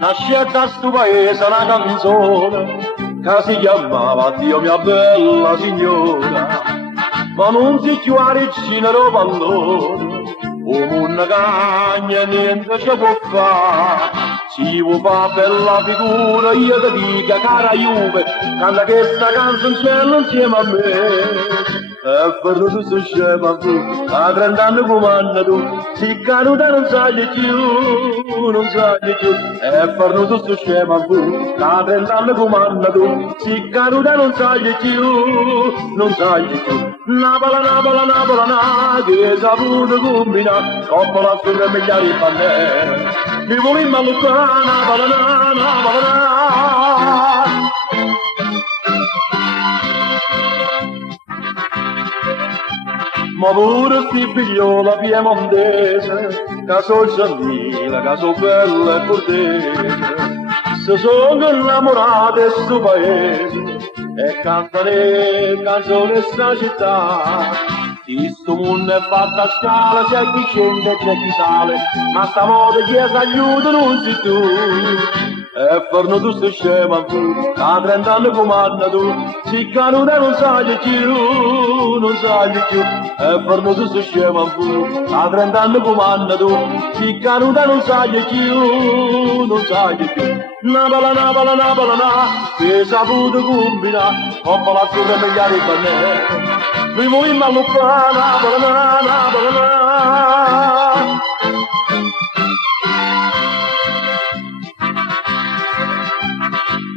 Nascetta sto paese una canzone che si chiamava Dio mia bella signora, ma non si chiama regina lo pallone, una cagna niente ci può fare. Si vuoi fa bella figura io ti dico cara Juve, canta questa canzoncella insieme a me. E per tu sei scema tu, a 30 anni comanda tu, si canuta non sai più, non sai più. E per tu sei scema tu, a 30 anni comanda tu, si canuta non sai più, non sai più. Napola, Napola, Napola, na, che saputo combina, coppola su tre migliaia di pannelli. Mi vuoi malucare, Napola, na, Napola, na. Ma pure sti figliola piemontese, che so gentile, che so bella e cortese, se sono innamorate di sto paese e cantano le canzoni di sta città. Di sto mondo è fatta a scala, c'è chi scende e c'è chi sale, ma stavolta chi si aiuta non sei tu. E per noi tu stai scema tu, a 30 anni comanda tu, si canuta non sai più, non sai più. E per noi tu stai scema tu, a 30 anni comanda tu, si canuta non sai più, non sai più. Napola, Napola, Napola, na, che saputo combina, coppola su tre migliaia di pannelli. Mi vuoi malucare, Napola, na, Napola, na.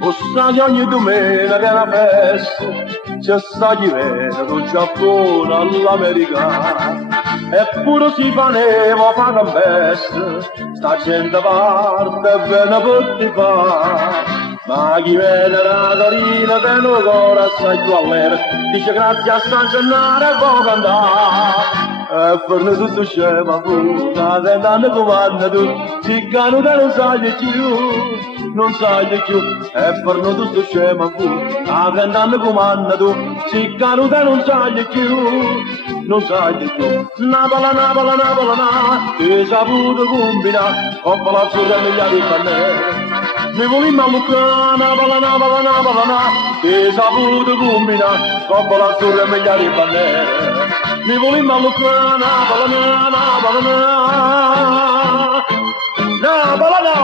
O sai ogni domenica che è una festa, c'è sta chi vede dal Giappone all'America, eppure si fa nevo, fa una festa, sta gente parte e viene per ti fa. Ma chi vede la carina che non ancora assai più all'era, dice grazie a San Gennaro e può cantare. E per noi tutto scema tu, da 30 anni comanda tu, si canuta non sai più, non sai più. E per noi tutto scema tu, da 30 anni comanda tu, si canuta non sai più, non sai più. Napola, Napola, Napola, na, che saputo combina, coppola su tre migliaia di pannelli. Mi vuoi malucare, Napola, Napola, Napola, na, che saputo combina, coppola su tre migliaia di pannelli. Mi vuoi malucare, Napola, Napola, Napola, Napola, na.